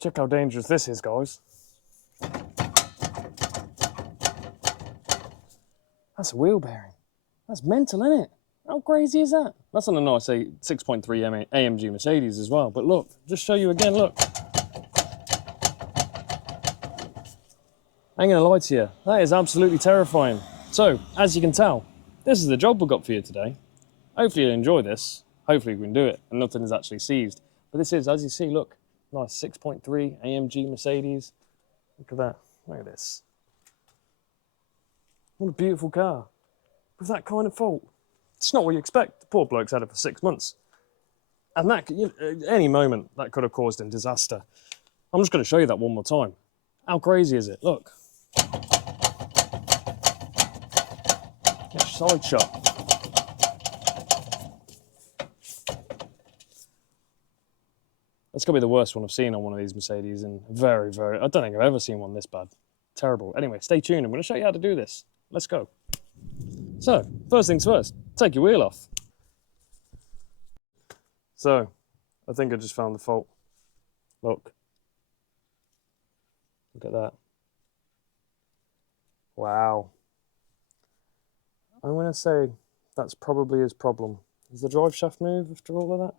Check how dangerous this is, guys. That's a wheel bearing. That's mental, isn't it? How crazy is that? That's on a nice 6.3 AMG Mercedes as well. But look, just show you again, look. I ain't gonna lie to you, that is absolutely terrifying. So, as you can tell, this is the job we've got for you today. Hopefully you'll enjoy this. Hopefully we can do it and nothing is actually seized. But this is, as you see, look, nice 6.3 AMG Mercedes. Look at that, look at this. What a beautiful car. With that kind of fault. It's not what you expect. The poor bloke's had it for 6 months. And that, at any moment, that could have caused him disaster. I'm just gonna show you that one more time. How crazy is it? Look. Side shot. That's got to be the worst one I've seen on one of these Mercedes, and very, I don't think I've ever seen one this bad. Terrible. Anyway, stay tuned. I'm going to show you how to do this. Let's go. So, first things first, take your wheel off. So, I think I just found the fault. Look. Look at that. Wow. I'm going to say that's probably his problem. Does the drive shaft move after all of that?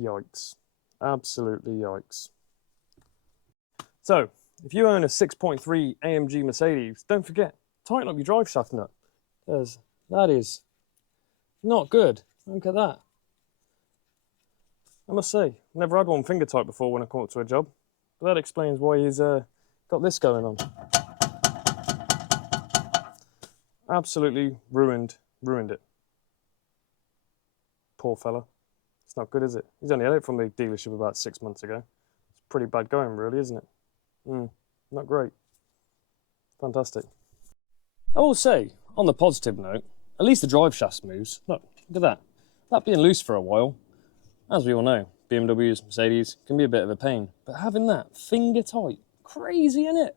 Yikes. Absolutely yikes. So, if you own a 6.3 AMG Mercedes, don't forget, tighten up your drive shaft nut. Because that is not good. Look at that. I must say, never had one finger tight before when I come up to a job. But that explains why he's got this going on. Absolutely ruined it. Poor fella. It's not good, is it? He's only had it from the dealership about 6 months ago. It's pretty bad going, really, isn't it? Not great. Fantastic. I will say, on the positive note, at least the drive shaft moves. Look at that. That being loose for a while, as we all know, BMWs, Mercedes, can be a bit of a pain. But having that finger tight, crazy, innit?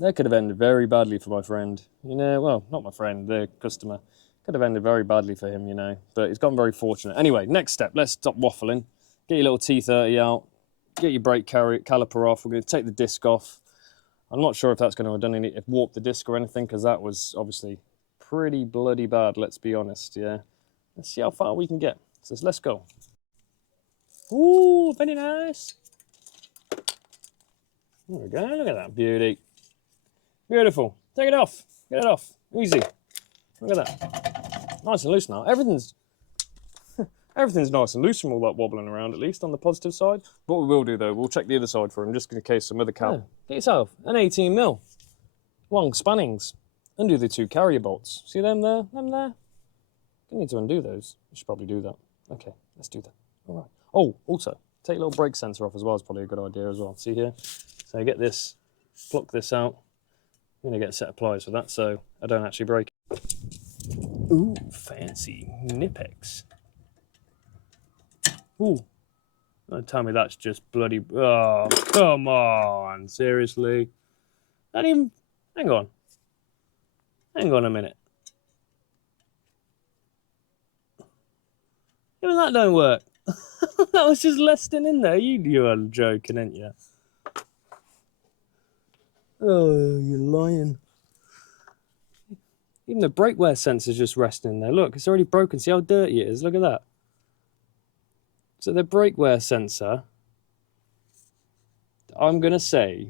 That could have ended very badly for my friend. You know, well, not my friend, the customer. Could have ended very badly for him, you know, but he's gotten very fortunate. Anyway, next step, let's stop waffling. Get your little T30 out, get your brake caliper off. We're going to take the disc off. I'm not sure if that's going to have done any, warped the disc or anything, because that was obviously pretty bloody bad, let's be honest, yeah. Let's see how far we can get. So let's go. Ooh, very nice. There we go, look at that beauty. Beautiful. Take it off. Get it off. Easy. Look at that. Nice and loose now. Everything's nice and loose from all that wobbling around, at least on the positive side. What we will do though, we'll check the other side for him just in case some other cap. Yeah. Get yourself an 18mm long spannings. Undo the 2 carrier bolts. See them there? Them there? You need to undo those. You should probably do that. Okay, let's do that. All right. Oh, also, take a little brake sensor off as well is probably a good idea as well. See here? So you get this, pluck this out. I'm going to get a set of pliers for that so I don't actually break it. Ooh, fancy Nipex. Ooh. Don't tell me that's just bloody... Oh, come on. Seriously? Not even... Hang on. Hang on a minute. Even that don't work. That was just lesting in there. You are joking, ain't you? Oh, you're lying. Even the brake wear sensor's just resting in there. Look, it's already broken. See how dirty it is? Look at that. So the brake wear sensor, I'm going to say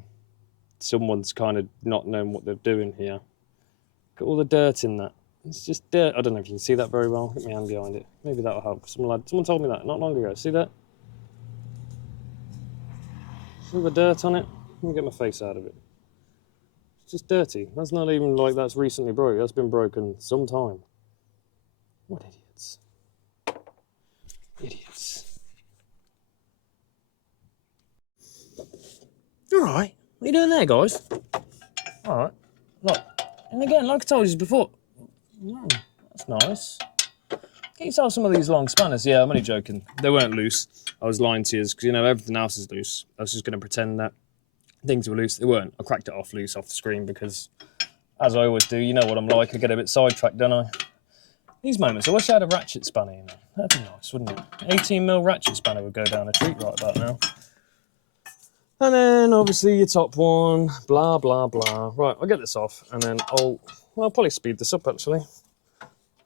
someone's kind of not known what they're doing here. Look at all the dirt in that. It's just dirt. I don't know if you can see that very well. Get my hand behind it. Maybe that'll help. Someone told me that not long ago. See that? See the dirt on it? Let me get my face out of it. It's just dirty. That's not even like that's recently broke. That's been broken some time. What idiots. Idiots. Alright. What are you doing there, guys? Alright. Look. And again, like I told you before. That's nice. Get yourself some of these long spanners. Yeah, I'm only joking. They weren't loose. I was lying to you because, you know, everything else is loose. I was just going to pretend that things were loose. They weren't. I cracked it off loose off the screen because, as I always do, you know what I'm like. I get a bit sidetracked, don't I? these moments, I wish I had a ratchet spanner, you know. That'd be nice, wouldn't it? 18mm ratchet spanner would go down a treat right about now. And then, obviously, your top one, blah, blah, blah. Right, I'll get this off, and then I'll probably speed this up, actually.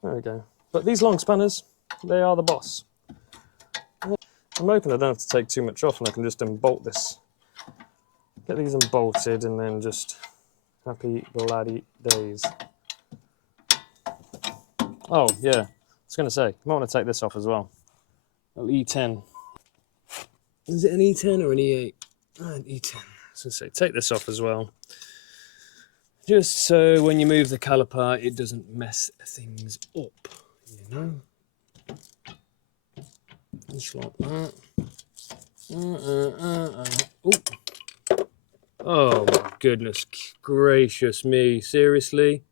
There we go. But these long spanners, they are the boss. I'm hoping I don't have to take too much off, and I can just unbolt this. Get these unbolted, and then just happy bloody days. Oh, yeah. I was going to say, you might want to take this off as well. Little E10. Is it an E10 or an E8? An E10. I was going to say, take this off as well. Just so when you move the caliper, it doesn't mess things up, you know? Just like that. Ooh. Oh my goodness gracious me, seriously?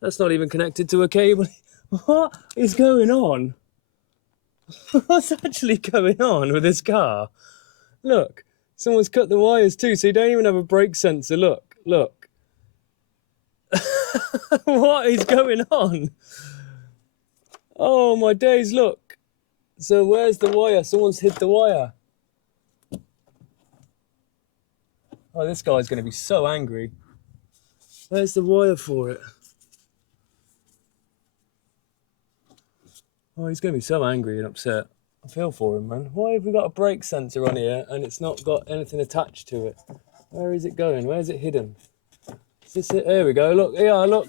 That's not even connected to a cable. What is going on? What's actually going on with this car? Look, someone's cut the wires too, so you don't even have a brake sensor. Look, look. What is going on? Oh my days, look. So where's the wire? Someone's hit the wire. Oh, this guy's going to be so angry. Where's the wire for it? Oh, he's going to be so angry and upset. I feel for him, man. Why have we got a brake sensor on here and it's not got anything attached to it? Where is it going? Where's it hidden? Is this it? There we go. Look, yeah, look.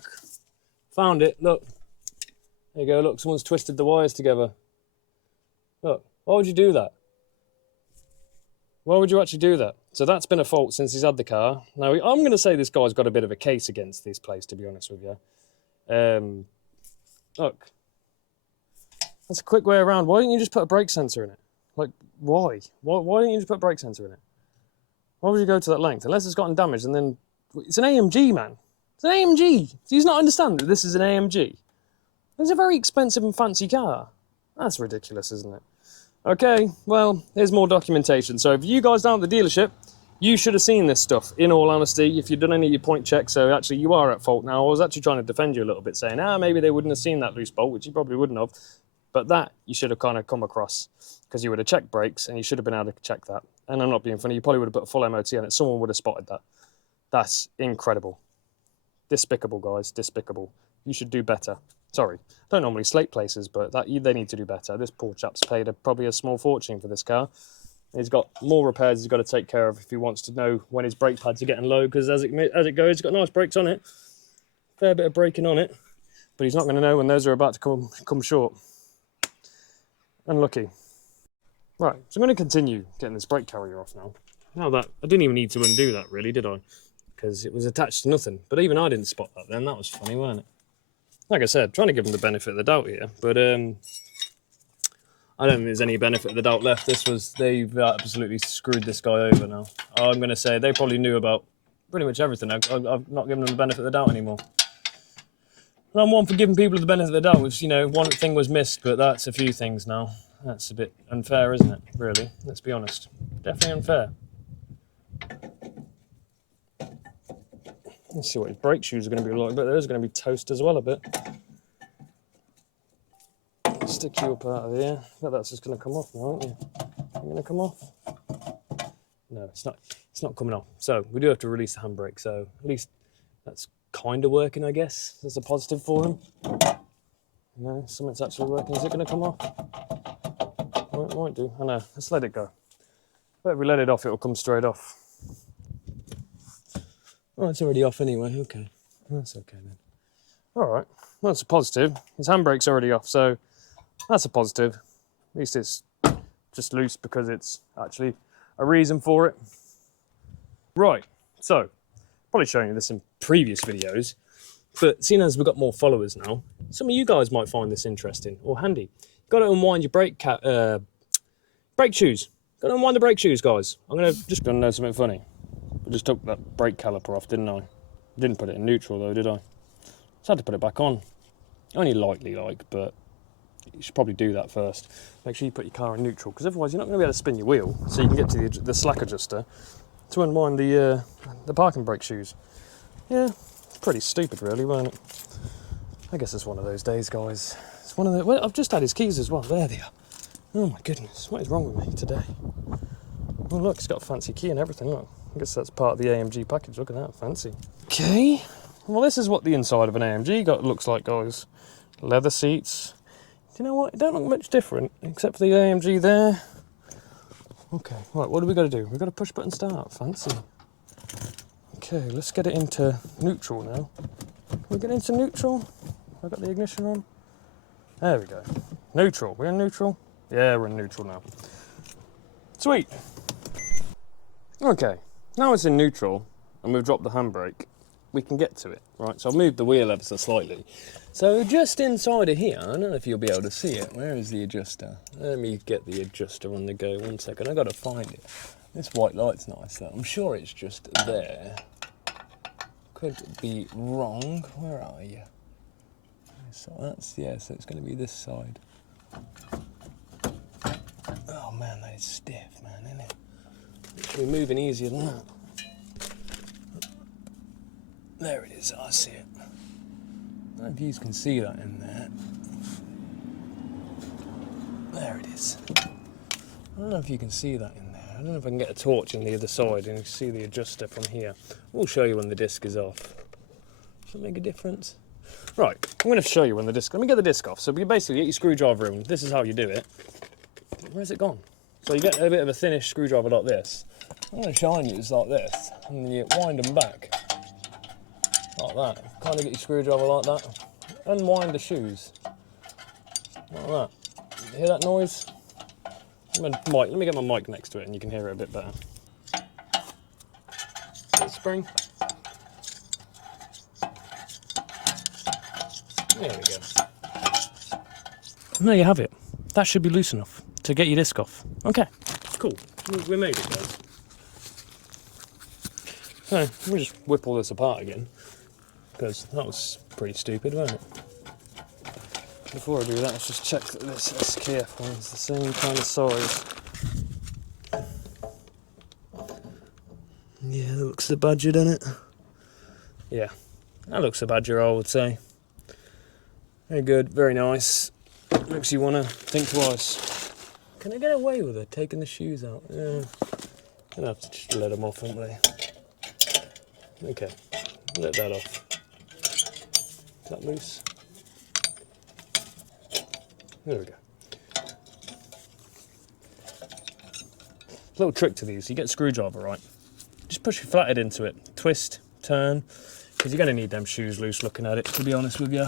Found it. Look. There you go. Look, someone's twisted the wires together. Look, why would you do that? Why would you actually do that? So that's been a fault since he's had the car. Now, I'm going to say this guy's got a bit of a case against this place, to be honest with you. Look. That's a quick way around. Why didn't you just put a brake sensor in it? Like, why? Why didn't you just put a brake sensor in it? Why would you go to that length? Unless it's gotten damaged and then... It's an AMG, man. It's an AMG. Do you not understand that this is an AMG? It's a very expensive and fancy car. That's ridiculous, isn't it? Okay, well, here's more documentation. So if you guys down at the dealership, you should have seen this stuff, in all honesty, if you'd done any of your point checks. So actually, you are at fault now. I was actually trying to defend you a little bit, saying, maybe they wouldn't have seen that loose bolt, which you probably wouldn't have. But that you should have kind of come across, because you would have checked brakes and you should have been able to check that. And I'm not being funny, you probably would have put a full MOT on it. Someone would have spotted that. That's incredible. Despicable, guys, despicable. You should do better. Sorry, don't normally slate places, but they need to do better. This poor chap's paid probably a small fortune for this car. He's got more repairs he's got to take care of if he wants to know when his brake pads are getting low, because as it goes, it's got nice brakes on it. Fair bit of braking on it. But he's not going to know when those are about to come short. Unlucky. Right, so I'm going to continue getting this brake carrier off now. Now that, I didn't even need to undo that really, did I? Because it was attached to nothing. But even I didn't spot that then, that was funny, wasn't it? Like I said, trying to give them the benefit of the doubt here, but I don't think there's any benefit of the doubt left. They've absolutely screwed this guy over now. I'm going to say they probably knew about pretty much everything. I've not given them the benefit of the doubt anymore. And I'm one for giving people the benefit of the doubt, which, you know, one thing was missed, but that's a few things now. That's a bit unfair, isn't it, really? Let's be honest. Definitely unfair. Let's see what his brake shoes are going to be like, but those are going to be toast as well a bit. Stick you up out of here. But that's just going to come off now, aren't you? It's going to come off? No, it's not. It's not coming off. So we do have to release the handbrake, so at least that's kind of working, I guess. That's a positive for him. No, something's actually working. Is it going to come off? Well, it might do. I know. Let's let it go. But if we let it off, it'll come straight off. Oh, it's already off anyway. Okay. That's okay then. All right. Well, that's a positive. His handbrake's already off, so that's a positive. At least it's just loose because it's actually a reason for it. Right. So, probably showing you this in previous videos, but seeing as we've got more followers now, some of you guys might find this interesting or handy. You've got to unwind your brake shoes. Got to unwind the brake shoes, guys. I'm just gonna know something funny. I just took that brake caliper off, didn't I? Didn't put it in neutral though, did I? Just had to put it back on. Only lightly, but you should probably do that first. Make sure you put your car in neutral, because otherwise you're not going to be able to spin your wheel, so you can get to the slack adjuster to unwind the parking brake shoes. Yeah, it's pretty stupid really, weren't it? I guess it's one of those days, guys. It's one of the... Well, I've just had his keys as well. There they are. Oh my goodness, what is wrong with me today? Oh look, it's got a fancy key and everything, look. I guess that's part of the AMG package, look at that, fancy. Okay, well this is what the inside of an AMG looks like, guys. Leather seats. Do you know what, it don't look much different, except for the AMG there. Okay, right, what do we got to do? We've got to push button start, fancy. Okay, let's get it into neutral now. Can we get into neutral? Have I got the ignition on? There we go. Neutral, we're in neutral? Yeah, we're in neutral now. Sweet. Okay, now it's in neutral and we've dropped the handbrake, we can get to it, right? So I've moved the wheel ever so slightly. So just inside of here, I don't know if you'll be able to see it. Where is the adjuster? Let me get the adjuster on the go. 1 second, I've got to find it. This white light's nice though. I'm sure it's just there. Could be wrong. Where are you? So that's, yeah, so it's going to be this side. Oh man, that is stiff, man, isn't it? It should be moving easier than that. There it is, I see it. I don't know if you can see that in there. There it is. I don't know if you can see that in there. I don't know if I can get a torch on the other side and you can see the adjuster from here. We'll show you when the disc is off. Does that make a difference? Right, I'm going to show you when the disc... Let me get the disc off. So you basically get your screwdriver in. This is how you do it. Where's it gone? So you get a bit of a thinnish screwdriver like this. I'm going to shine you like this. And then you wind them back. Like that. Kind of get your screwdriver like that. Unwind the shoes. Like that. You hear that noise? Let me get my mic next to it and you can hear it a bit better. See the spring? There we go. And there you have it. That should be loose enough to get your disc off. Okay, cool. We made it, guys. So, let me just whip all this apart again, because that was pretty stupid, wasn't it? Before I do that, let's just check that this SKF one's the same kind of size. Yeah, that looks the Badger, doesn't it? Yeah, that looks the Badger, I would say. Very good, very nice. Makes you want to think twice. Can I get away with it, taking the shoes out? Yeah. Gonna have to just let them off, won't we? Okay, let that off. Is that loose? There we go. Little trick to these, you get a screwdriver, right? Just push your flathead into it, twist, turn, because you're going to need them shoes loose looking at it, to be honest with you.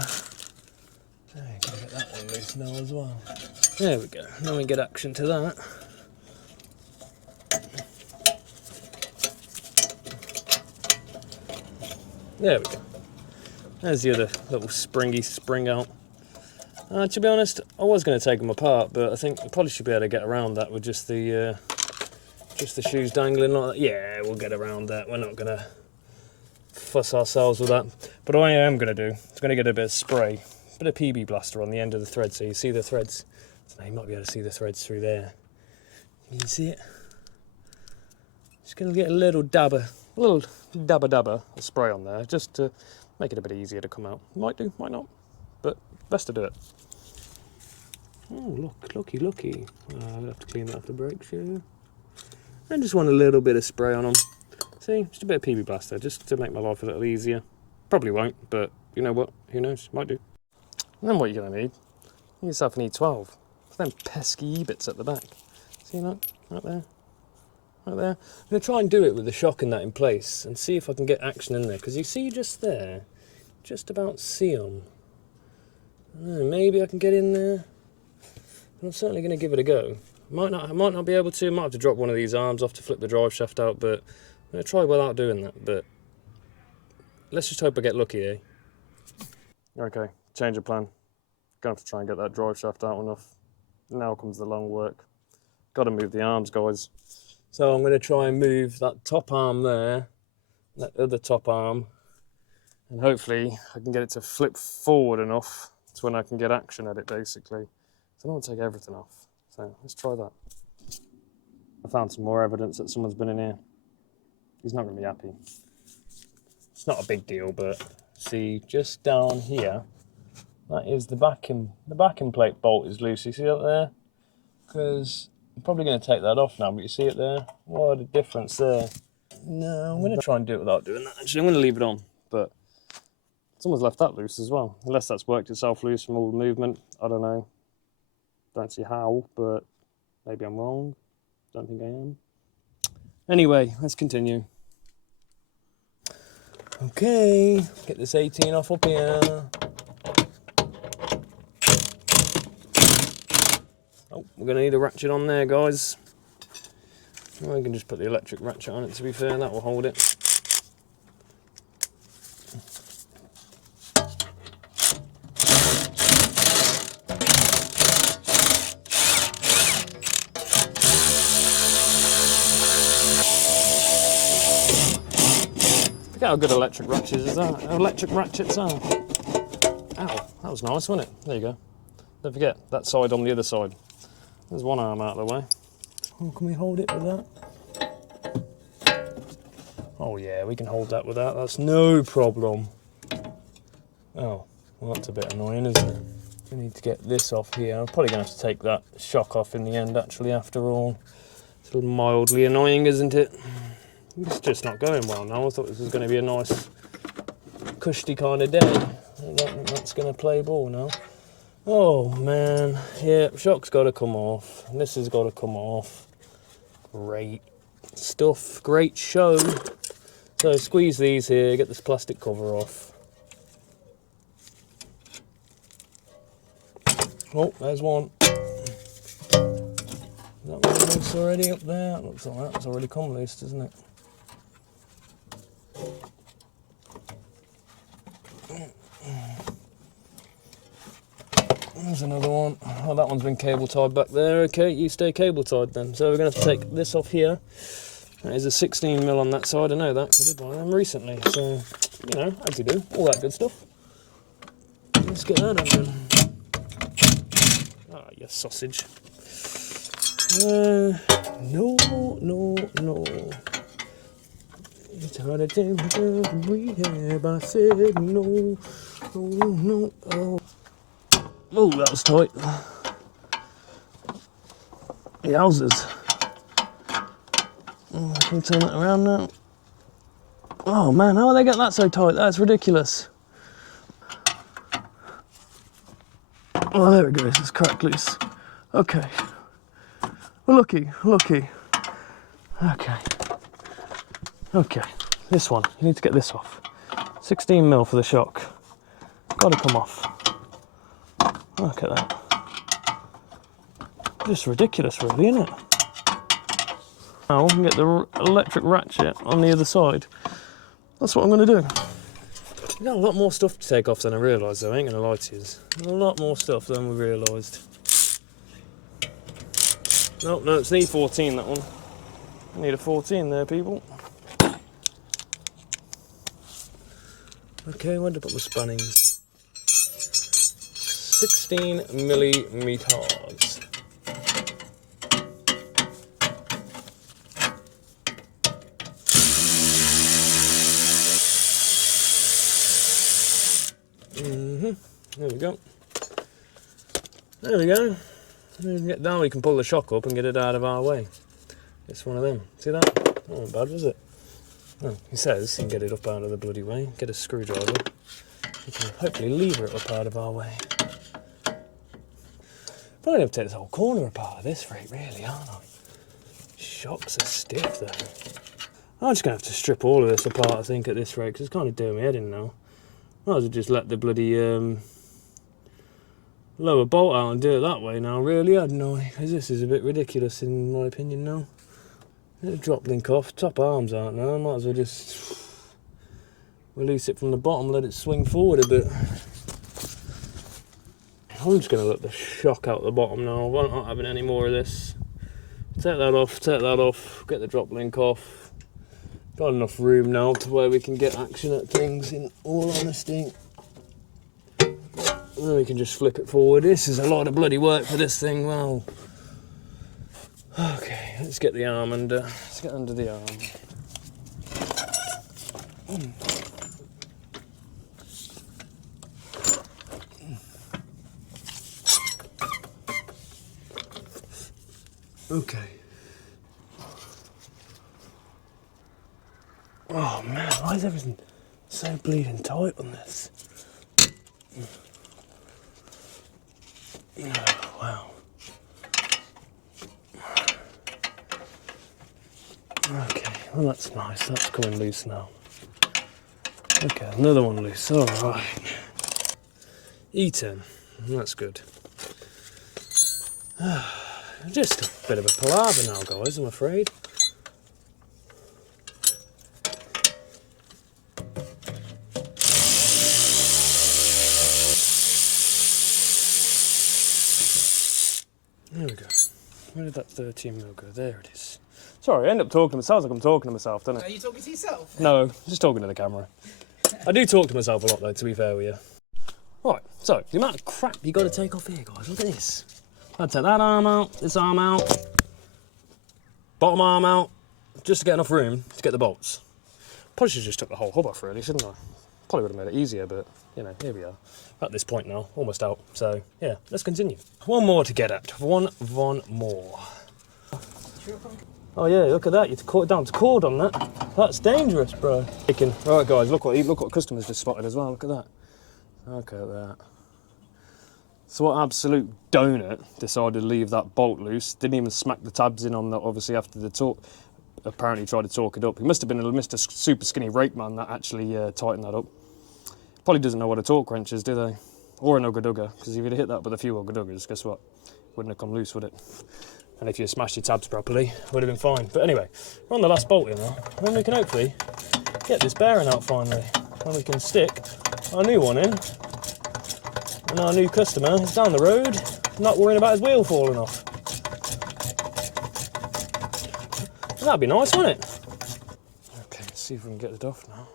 There, you can get that one loose now as well. There we go, now we get action to that. There we go. There's the other little springy spring out. To be honest, I was going to take them apart, but I think I probably should be able to get around that with just the shoes dangling like that. Yeah, we'll get around that. We're not going to fuss ourselves with that. But what I am going to do is going to get a bit of spray, a bit of PB blaster on the end of the thread, so you see the threads. So you might be able to see the threads through there. Can you see it? Just going to get a little dabber of spray on there, just to make it a bit easier to come out. Might do, might not, but best to do it. Oh, look, looky. I'll have to clean that off the brake shoe. I just want a little bit of spray on them. See, just a bit of PB blaster, just to make my life a little easier. Probably won't, but you know what? Who knows? Might do. And then what you're going to need, you yourself an E12. For them pesky E-bits at the back. See that? Right there. Right there. I'm going to try and do it with the shock and that in place and see if I can get action in there. Because you see just there, just about see them. Maybe I can get in there. I'm certainly going to give it a go. I might not be able to. Might have to drop one of these arms off to flip the drive shaft out, but I'm going to try without doing that. But let's just hope I get lucky, eh? Okay, change of plan. Going to have to try and get that drive shaft out enough. Now comes the long work. Got to move the arms, guys. So I'm going to try and move that top arm there, that other top arm, and hopefully I can get it to flip forward enough to when I can get action at it, basically. So I don't want to take everything off. So let's try that. I found some more evidence that someone's been in here. He's not going to be happy. It's not a big deal, but see, just down here, That is the backing plate bolt is loose. You see that there? Because I'm probably going to take that off now, but you see it there? What a difference there. No, I'm going to try and do it without doing that. Actually, I'm going to leave it on, but someone's left that loose as well. Unless that's worked itself loose from all the movement. I don't know. Don't see how, but maybe I'm wrong. Don't think I am. Anyway, let's continue. Okay, get this 18 off up here. Oh, we're going to need a ratchet on there, guys. Well, we can just put the electric ratchet on it, to be fair, that will hold it. Look how good electric ratchets are. Ow, that was nice, wasn't it? There you go. Don't forget, that side on the other side. There's one arm out of the way. Oh, can we hold it with that? Oh yeah, we can hold that with that. That's no problem. Oh, well that's a bit annoying, isn't it? We need to get this off here. I'm probably going to have to take that shock off in the end, actually, after all. It's mildly annoying, isn't it? It's just not going well now. I thought this was going to be a nice, cushy kind of day. I don't think that's going to play ball now. Oh man, yeah, shock's got to come off. And this has got to come off. Great stuff, great show. So squeeze these here, get this plastic cover off. Oh, there's one. Is that one loose already up there? It looks like that's already come loose, doesn't it? There's another one. Oh, that one's been cable tied back there. Okay, you stay cable tied then. So we're going to have to take this off here. That is a 16mm on that side. I know that because I did one of them recently. So, you know, as you do, all that good stuff. Let's get that done. Ah, you sausage. No. It's hard to rehab. I said no. Oh. Oh, that was tight. Yowzers. Oh, can we turn that around now? Oh man, how are they getting that so tight? That's ridiculous. Oh, there it goes, it's cracked loose. Okay. We're lucky. Okay, this one, you need to get this off. 16mm for the shock. Gotta come off. Look at that. Just ridiculous, really, isn't it? Now we can get the electric ratchet on the other side. That's what I'm going to do. We've got a lot more stuff to take off than I realised, though. I ain't going to lie to you. A lot more stuff than we realised. No, it's an E14, that one. I need a 14 there, people. Okay, where did I put my spannings? 16mm. There we go. There we go. Now we can pull the shock up and get it out of our way. It's one of them. See that? Oh, not bad, was it? Oh, he says he can get it up out of the bloody way. Get a screwdriver. We can hopefully lever it up out of our way. Probably have to take this whole corner apart at this rate, really, aren't I? Shocks are stiff, though. I'm just going to have to strip all of this apart, I think, at this rate, because it's kind of doing my head in now. Might as well just let the bloody lower bolt out and do it that way now, really, hadn't I? Because this is a bit ridiculous, in my opinion, now. Let the drop link off, top arms out now. I might as well just release it from the bottom, let it swing forward a bit. I'm just going to let the shock out the bottom now. I'm not having any more of this. Take that off, get the drop link off. Got enough room now to where we can get action at things, in all honesty. Then we can just flip it forward. This is a lot of bloody work for this thing, wow. Okay, let's get the arm under. Let's get under the arm. Okay. Oh man, why is everything so bleeding tight on this? Oh, wow. Okay, well that's nice, that's coming loose now. Okay, another one loose, alright. E10, that's good. Just a bit of a palaver now, guys, I'm afraid. There we go. Where did that 13 mil go? There it is. Sorry, I end up talking to myself. Sounds like I'm talking to myself, doesn't it? Are you talking to yourself? No, just talking to the camera. I do talk to myself a lot, though, to be fair with you. Right, so the amount of crap you got to take off here, guys. Look at this. I'd take that arm out, this arm out, bottom arm out, just to get enough room to get the bolts. Probably should have just took the whole hub off, really, shouldn't I? Probably would have made it easier, but, you know, here we are. At this point now, almost out. So, yeah, let's continue. One more to get at. One more. Oh yeah, look at that. You caught it down to cord on that. That's dangerous, bro. Right, guys, look what customers just spotted as well. Look at that. Look at that. So what absolute donut decided to leave that bolt loose. Didn't even smack the tabs in on that, obviously, after the torque. Apparently tried to torque it up. He must have been a Mr. Super Skinny rake man that actually tightened that up. Probably doesn't know what a torque wrench is, do they? Or an ugga-dugga, because if you'd hit that with a few ugga-duggas, guess what? Wouldn't have come loose, would it? And if you smashed your tabs properly, it would have been fine. But anyway, we're on the last bolt here now. Then we can hopefully get this bearing out finally. And we can stick our new one in. And our new customer is down the road, not worrying about his wheel falling off. And that'd be nice, wouldn't it? Okay, let's see if we can get it off now.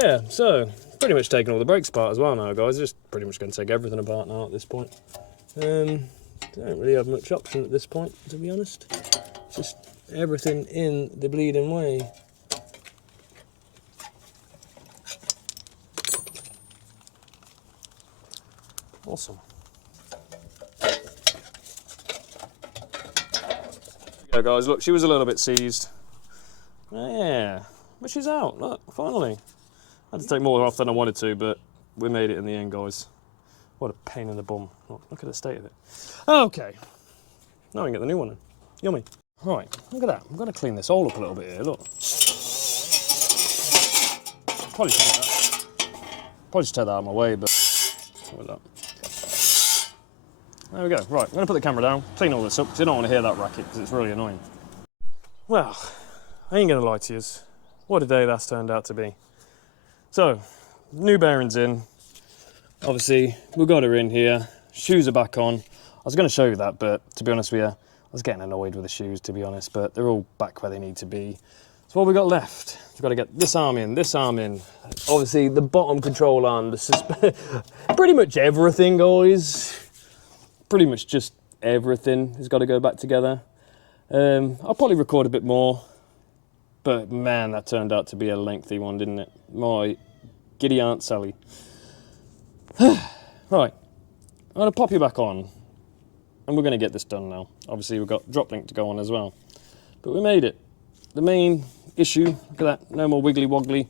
Yeah, so pretty much taking all the brakes apart as well now, guys. Just pretty much going to take everything apart now at this point. Don't really have much option at this point, to be honest. Just everything in the bleeding way. Awesome. Yeah, guys, look, she was a little bit seized. Yeah, but she's out. Look, finally. I had to take more off than I wanted to, but we made it in the end, guys. What a pain in the bum. Look at the state of it. Okay. Now we can get the new one in. Yummy. Right, look at that. I'm going to clean this all up a little bit here, look. Probably should take that out of my way, but look at that. There we go. Right, I'm going to put the camera down, clean all this up, because you don't want to hear that racket, because it's really annoying. Well, I ain't going to lie to you. What a day that's turned out to be. So, new bearings in. Obviously, we've got her in here. Shoes are back on. I was going to show you that, but to be honest with you, I was getting annoyed with the shoes, to be honest, but they're all back where they need to be. So what we got left? We've got to get this arm in, this arm in. Obviously, the bottom control arm, pretty much everything, guys. Pretty much just everything has got to go back together. I'll probably record a bit more, but man, that turned out to be a lengthy one, didn't it? My giddy Aunt Sally. Right, I'm going to pop you back on, and we're going to get this done now. Obviously, we've got drop link to go on as well, but we made it. The main issue, look at that, no more wiggly woggly,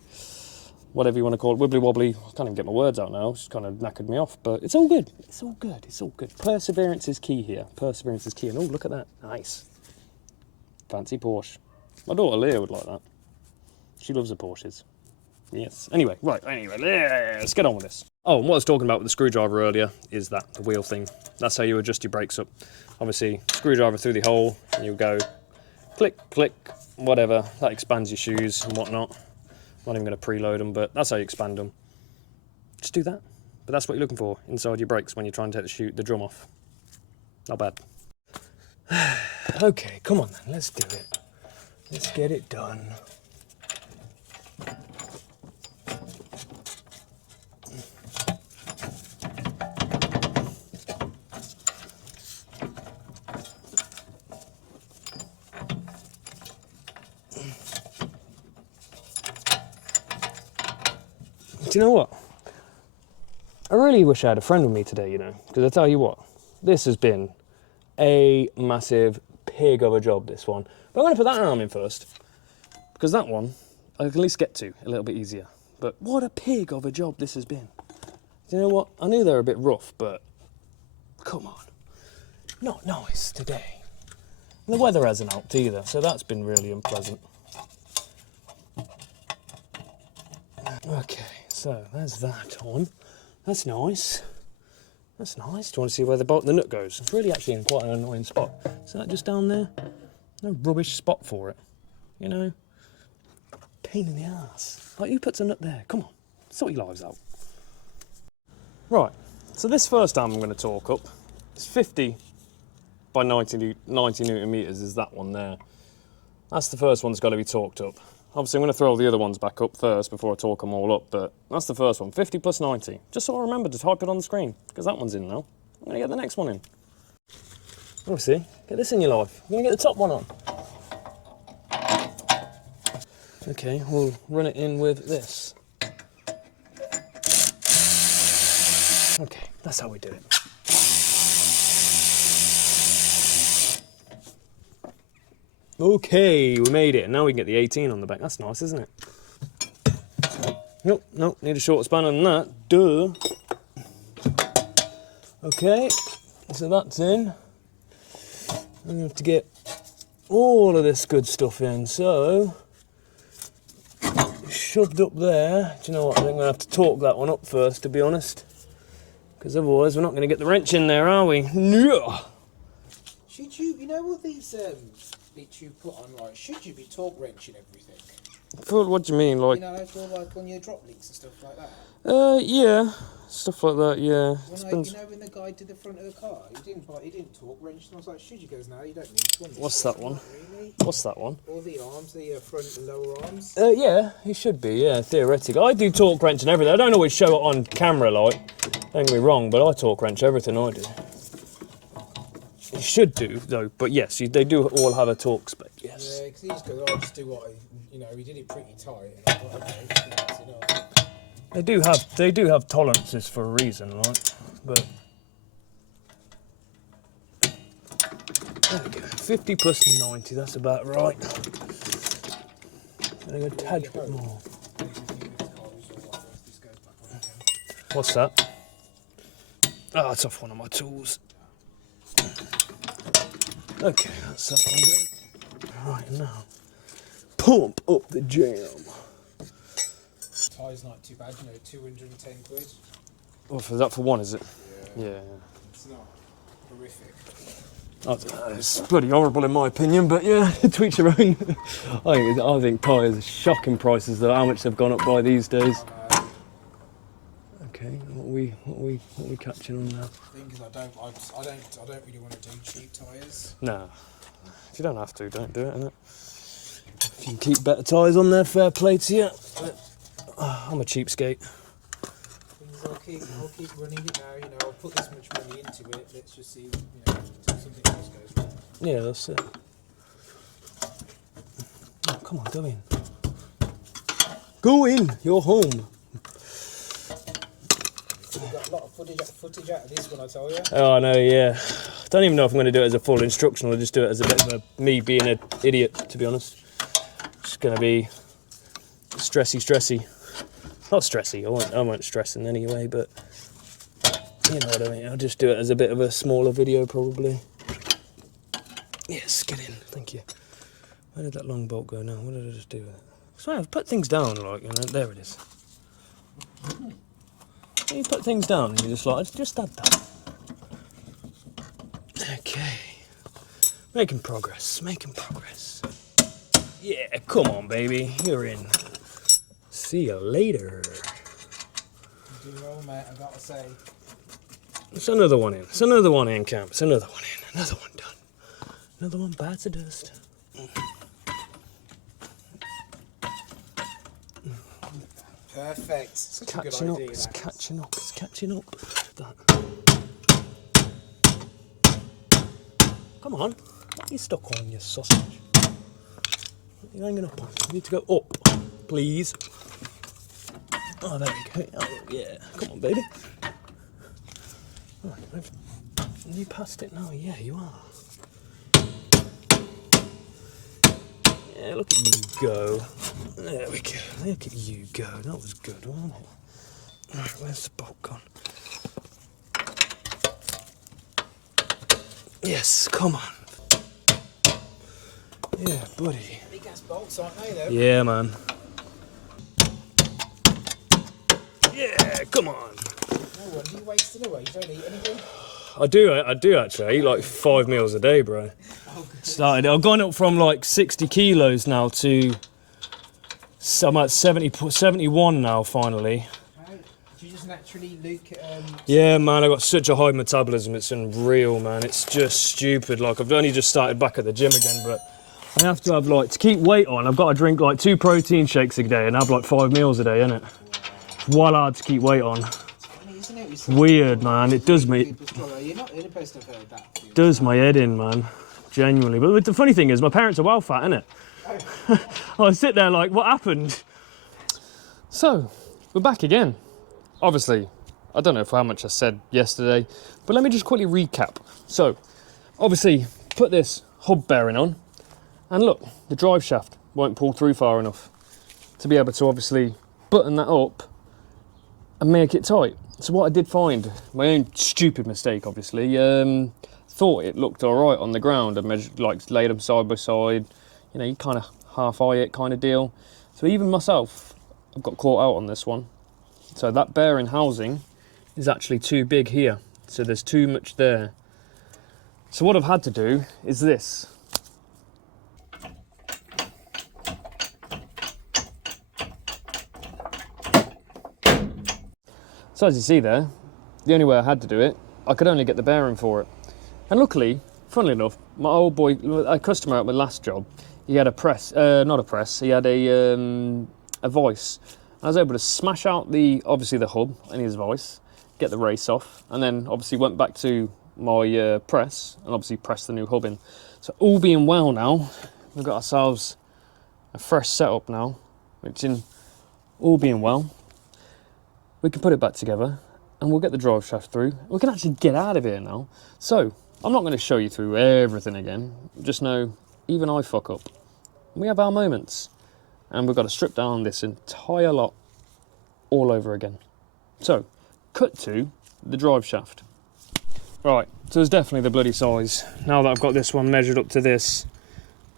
whatever you want to call it, wibbly wobbly. I can't even get my words out now, it's just kind of knackered me off, but it's all good, it's all good, it's all good. Perseverance is key here, perseverance is key, and oh, look at that, nice. Fancy Porsche. My daughter Leah would like that. She loves the Porsches. Yes. Anyway, let's get on with this. Oh, and what I was talking about with the screwdriver earlier is that, the wheel thing. That's how you adjust your brakes up. Obviously, screwdriver through the hole, and you'll go click, click, whatever. That expands your shoes and whatnot. I'm not even going to preload them, but that's how you expand them. Just do that. But that's what you're looking for inside your brakes when you're trying to take the drum off. Not bad. Okay, come on then, let's do it. Let's get it done. Do you know what? I really wish I had a friend with me today, you know, because I tell you what, this has been a massive pig of a job, this one. But I'm going to put that arm in first, because that one I can at least get to a little bit easier. But what a pig of a job this has been. You know what? I knew they were a bit rough, but come on. Not nice today. And the weather hasn't helped either, so that's been really unpleasant. Okay, so there's that on. That's nice. That's nice. Do you want to see where the nut goes? It's really actually in quite an annoying spot. Is that just down there? No rubbish spot for it. You know? Pain in the ass. Like, who puts a nut there? Come on, sort your lives out. Right, so this first arm I'm going to torque up. It's 50 by 90 Newton meters is that one there. That's the first one that's got to be torqued up. Obviously I'm going to throw the other ones back up first before I torque them all up, but that's the first one, 50 plus 90. Just so I remember to type it on the screen, because that one's in now. I'm going to get the next one in. Obviously, get this in your life. I'm going to get the top one on. Okay, we'll run it in with this. Okay, that's how we do it. Okay, we made it. Now we can get the 18 on the back. That's nice, isn't it? Nope, nope, need a shorter spanner than that. Duh. Okay, so that's in. I'm going to have to get all of this good stuff in. So, shoved up there. Do you know what? I think I'm going to have to torque that one up first, to be honest. Because otherwise we're not going to get the wrench in there, are we? No. Should you know all these bits you put on, like, should you be torque wrenching everything? For what do you mean, like? You know, for like on your drop links and stuff like that. Yeah, stuff like that. Yeah. When you know, when the guy did the front of the car, he didn't torque wrench. And I was like, should you? He goes, no, you don't need one. What's that one? Really? What's that one? All the arms, the front and lower arms. Yeah, he should be. Yeah, theoretically, I do torque wrench and everything. I don't always show it on camera, like. Don't get me wrong, but I torque wrench everything I do. You should do though, but yes, they do all have a torque spec. Yes. Yeah, because he just goes, oh, just do what he did it pretty tight. And I thought, okay, that's enough. They do have tolerances for a reason, like. But there we go. 50 plus 90. That's about right. I'm gonna go a tad bit more. What's that? Oh, it's off one of my tools. Okay, that's that one done. Right, now, pump up the jam. Tyre's not too bad, 210 quid. Oh, is that for one, is it? Yeah. It's not horrific. I don't know, it's bloody horrible in my opinion, but yeah, to each their own. I think tyres are shocking prices of how much they've gone up by these days. Okay, what are we catching on now? The thing is, I don't really want to do cheap tyres. No, if you don't have to, don't do it, innit? If you can keep better tyres on there, fair play to you. I'm a cheapskate. I'll keep running it now. I'll put this much money into it. Let's just see, until something else goes wrong. Yeah, that's it. Oh, come on, go in. Go in. You're home. We've got a lot of footage out of this one, I tell you. Oh, I know, yeah. I don't even know if I'm going to do it as a full instructional or just do it as a bit of me being an idiot, to be honest. It's going to be stressy. Not stressy, I won't stress in any way, but you know what I mean. I'll just do it as a bit of a smaller video, probably. Yes, get in, thank you. Where did that long bolt go now? What did I just do with it? So I've put things down, like, there it is. You put things down and you're just like, just add that. Okay. Making progress. Yeah, come on, baby. You're in. See you later. You do well, mate, I've got to say. It's another one in. It's another one in, Camp. It's another one in. Another one done. Another one bites the dust. Perfect. It's catching up. It's catching up. It's catching up. Come on. What are you stuck on, you sausage? You're hanging up on. You need to go up, please. Oh, there we go. Oh, yeah. Come on, baby. Right, have you passed it now? Yeah, you are. Yeah, look at you go. There we go. Look at you go. That was good, wasn't it? Right, where's the bolt gone? Yes, come on. Yeah, buddy. Big ass bolts, aren't they, though? Yeah, man. Yeah, come on. No wonder you're wasting away. You don't eat anything. I do actually. I eat like 5 meals a day, bro. I've gone up from like 60 kilos now to, I'm at 71 now finally. Do you just naturally leak? Yeah, man, I've got such a high metabolism, it's unreal, man. It's just stupid. Like, I've only just started back at the gym again, but I have to have, like, to keep weight on, I've got to drink like 2 protein shakes a day and have like 5 meals a day, innit? It's wild hard to keep weight on. It's funny, isn't it? It's weird, man. It does me. You're not the only person I've heard that. Does my head in, man. Genuinely. But the funny thing is, my parents are well fat, innit? I sit there like, what happened? So, we're back again. Obviously, I don't know how much I said yesterday, but let me just quickly recap. So, obviously, put this hub bearing on, and look, the drive shaft won't pull through far enough to be able to obviously button that up and make it tight. So what I did find, my own stupid mistake obviously, thought it looked all right on the ground. I measured, like, laid them side by side, you know, you kind of half eye it kind of deal. So even myself, I've got caught out on this one. So that bearing housing is actually too big here. So there's too much there. So what I've had to do is this. So as you see there, the only way I had to do it, I could only get the bearing for it. And luckily, funnily enough, my old boy, a customer at my last job, he had a press, not a press, he had a voice. I was able to smash out obviously the hub and his voice, get the race off, and then obviously went back to my press and obviously pressed the new hub in. So all being well now, we've got ourselves a fresh setup now, which in all being well, we can put it back together and we'll get the drive shaft through. We can actually get out of here now. So I'm not going to show you through everything again. Just know, even I fuck up. We have our moments. And we've got to strip down this entire lot all over again. So, cut to the drive shaft. Right, so it's definitely the bloody size. Now that I've got this one measured up to this,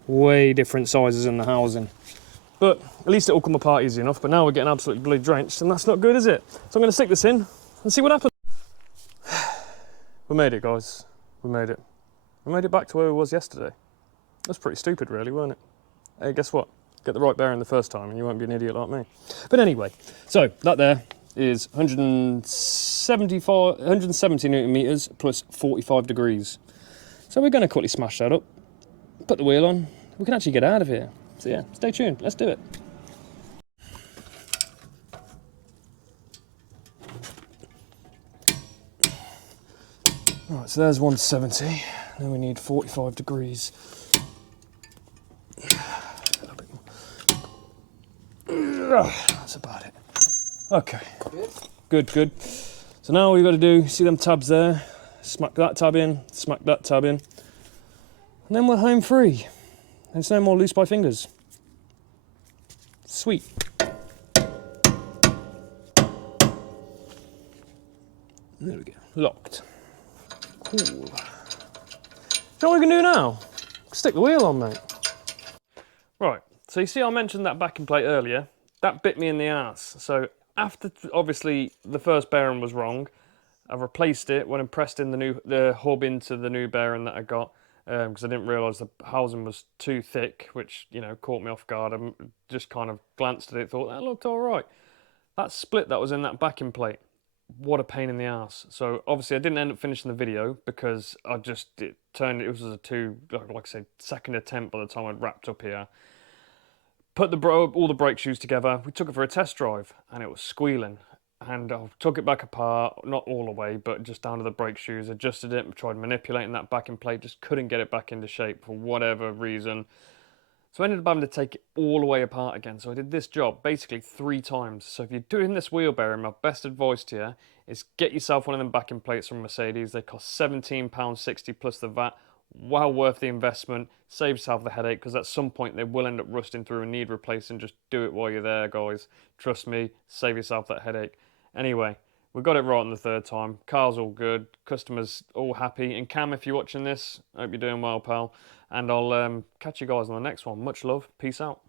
way different sizes in the housing. But at least it'll come apart easy enough. But now we're getting absolutely bloody drenched, and that's not good, is it? So I'm going to stick this in and see what happens. We made it, guys. We made it. We made it back to where it was yesterday. That's pretty stupid, really, weren't it? Hey, guess what? Get the right bearing the first time and you won't be an idiot like me. But anyway, so that there is 170 Newton meters plus 45 degrees. So we're going to quickly smash that up, put the wheel on, we can actually get out of here. So yeah, stay tuned, let's do it. Right, so there's 170, then we need 45 degrees. That's about it. Okay. Good. So now all you've got to do, see them tabs there? Smack that tab in, smack that tab in. And then we're home free. There's no more loose by fingers. Sweet. There we go. Locked. Cool. You know what we can do now? Stick the wheel on, mate. Right. So you see I mentioned that backing plate earlier, that bit me in the ass. So after, obviously, the first bearing was wrong, I replaced it when I pressed in the hub into the new bearing that I got, because I didn't realise the housing was too thick, which, you know, caught me off guard. I just kind of glanced at it, thought, that looked all right. That split that was in that backing plate, what a pain in the ass. So obviously I didn't end up finishing the video because it was a like I said, second attempt by the time I'd wrapped up here. Put all the brake shoes together, we took it for a test drive and it was squealing. And I took it back apart, not all the way, but just down to the brake shoes, adjusted it, tried manipulating that backing plate, just couldn't get it back into shape for whatever reason. So I ended up having to take it all the way apart again. So I did this job basically 3 times. So if you're doing this wheel bearing, my best advice to you is get yourself one of them backing plates from Mercedes. They cost £17.60 plus the VAT. Well worth the investment. Save yourself the headache, because at some point they will end up rusting through and need replacing. Just do it while you're there, guys. Trust me, save yourself that headache. Anyway, we got it right on the 3rd time. Car's all good. Customers all happy. And Cam, if you're watching this, hope you're doing well, pal. And I'll catch you guys on the next one. Much love. Peace out.